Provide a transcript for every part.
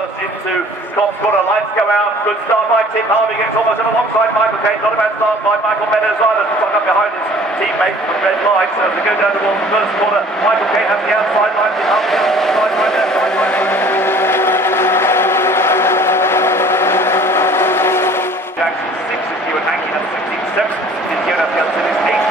first into top quarter. Lights go out. Good start by Tim Harvey. Gets almost in alongside Michael Kane. Not a bad start by Michael Meadows either. Stuck up behind his teammate with red lights as they go down towards the first corner. Michael Kane has the outside line. Tim Harvey has the outside line there. Jackson 6 is Ewan Hankey. That's 16 7th. Is Jonas Janssen is 8th.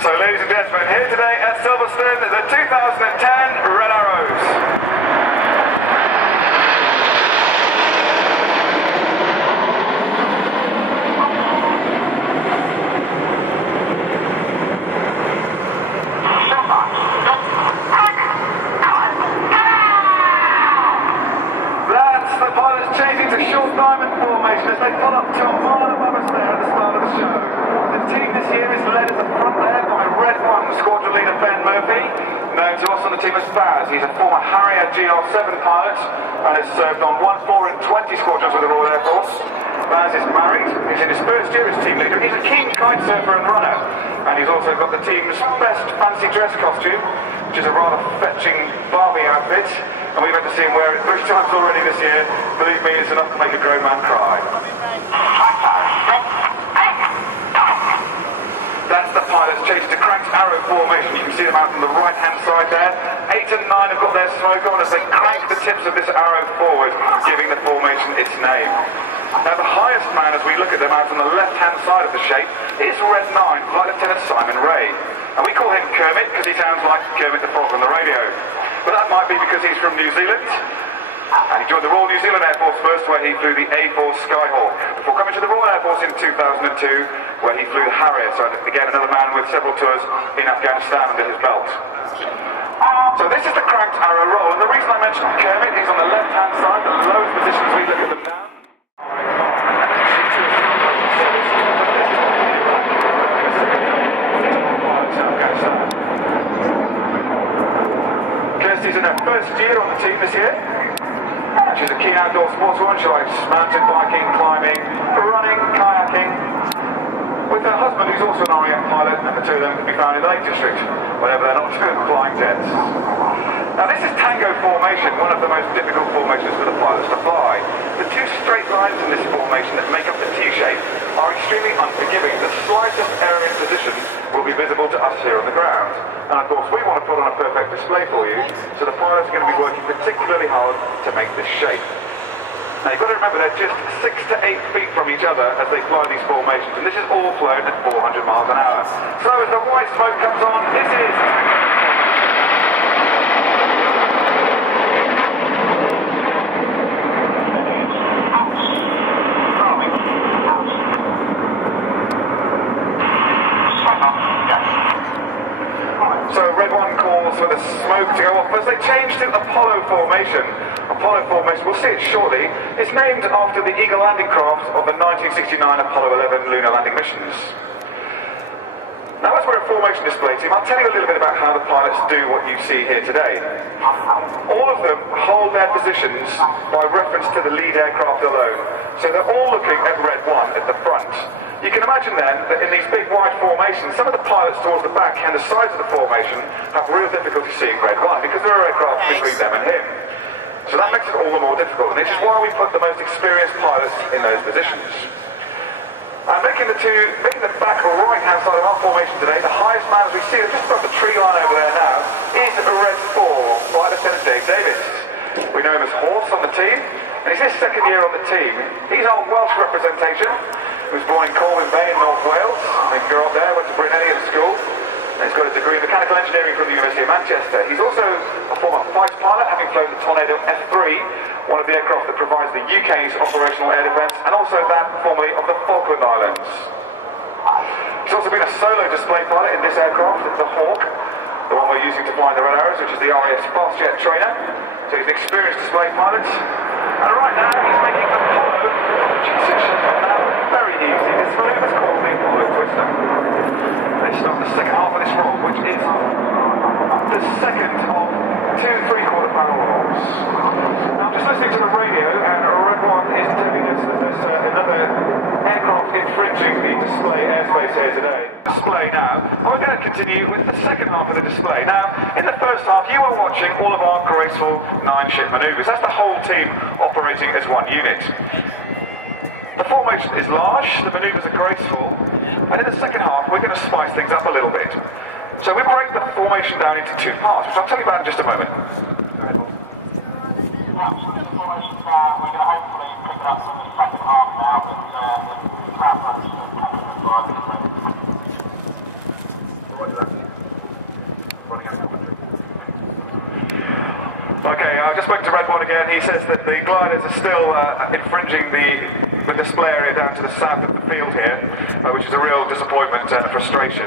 So ladies and gentlemen, here today at Silverstone, the 2010 Red Arrows. That's the pilots changing to short diamond formation as they pull up to a mile above us there at the start of the show. The team this year is led at the front there by Red 1 squadron leader Ben Murphy, known to us on the team as Baz. He's a former Harrier GR7 pilot and has served on 1, 4 and 20 squadrons with the Royal Air Force. Baz is married, he's in his first year as team leader, he's a keen kite surfer and runner, and he's also got the team's best fancy dress costume, which is a rather fetching Barbie outfit, and we've had to see him wear it 3 times already this year. Believe me, it's enough to make a grown man cry. That's the pilots chasing to cranked arrow formation. You can see them out on the right-hand side there. 8 and 9 have got their smoke on as they crank the tips of this arrow forward, giving the formation its name. Now the highest man, as we look at them out on the left-hand side of the shape, is Red 9, Flight Lieutenant Simon Ray. And we call him Kermit because he sounds like Kermit the Frog on the radio. But that might be because he's from New Zealand. And he joined the Royal New Zealand Air Force first, where he flew the A4 Skyhawk, before coming to the Royal Air Force in 2002, where he flew the Harrier. So again, another man with several tours in Afghanistan under his belt. So this is the cranked arrow roll, and the reason I mentioned Kermit is on the left-hand side, the lowest position as we look at them now. Kirsty's in her first year on the team this year. She's a keen outdoor sportswoman. She likes mountain biking, climbing, running, kayaking. With her husband, who's also an RAF pilot, and the two of them can be found in the Lake District whenever they're not flying jets. Now this is tango formation, one of the most difficult formations for the pilots to fly. The 2 straight lines in this formation that make up the T-shape are extremely unforgiving. The slightest error in position will be visible to us here on the ground. And of course we want to put on a perfect display for you, so the pilots are going to be working particularly hard to make this shape. Now you've got to remember they're just 6 to 8 feet from each other as they fly these formations, and this is all flown at 400 miles an hour. So as the white smoke comes on, this is... So Red 1 calls for the smoke to go off as they change to Apollo formation. Apollo formation, we'll see it shortly, is named after the Eagle landing craft of the 1969 Apollo 11 lunar landing missions. Now as we're a formation display team, I'll tell you a little bit about how the pilots do what you see here today. All of them hold their positions by reference to the lead aircraft alone. So they're all looking at Red 1 at the front. You can imagine then that in these big wide formations, some of the pilots towards the back and the sides of the formation have real difficulty seeing red one because there are aircraft between them and him. So that makes it all the more difficult, and this is why we put the most experienced pilots in those positions. And making the back or right-hand side of our formation today, the highest man as we see it just above the tree line over there now, is a red 4 by Lieutenant Dave Davis. We know him as Horse on the team, and he's his second year on the team. He's our Welsh representation. He was born in Colwyn Bay in North Wales. He grew up there, went to Brunelli at school. And he's got a degree in mechanical engineering from the University of Manchester. He's also a former fighter pilot, having flown the Tornado F3, one of the aircraft that provides the UK's operational air defence, and also that formerly of the Falkland Islands. He's also been a solo display pilot in this aircraft, the Hawk, the one we're using to fly the Red Arrows, which is the RAF Fast Jet Trainer. So he's an experienced display pilot. And right now he's making Apollo G6 very easy. This manoeuvre is called the Apollo Twister. They start the second half of this roll, which is the second of 2 3/4 barrel rolls. Now I'm just listening to the radio, and Red One is telling us that there's another aircraft infringing the display airspace here today. Display now, and we're going to continue with the second half of the display. Now, in the first half, you were watching all of our graceful 9-ship manoeuvres. That's the whole team operating as one unit. The formation is large, the manoeuvres are graceful, and in the second half, we're going to spice things up a little bit. So we break the formation down into 2 parts, which I'll tell you about in just a moment. We're going to hopefully pick it up in the second half now, but the crowd runs Okay, I just spoke to Red One again. He says that the gliders are still infringing the display area down to the south of the field here, which is a real disappointment and frustration.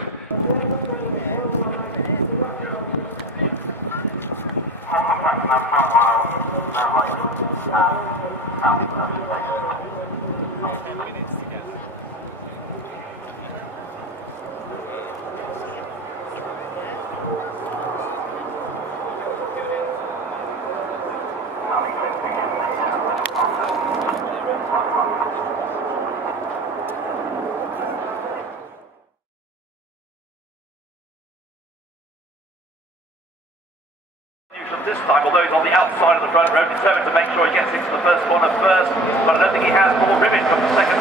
This time, although he's on the outside of the front row, determined to make sure he gets into the first corner first, but I don't think he has more ribbon from the second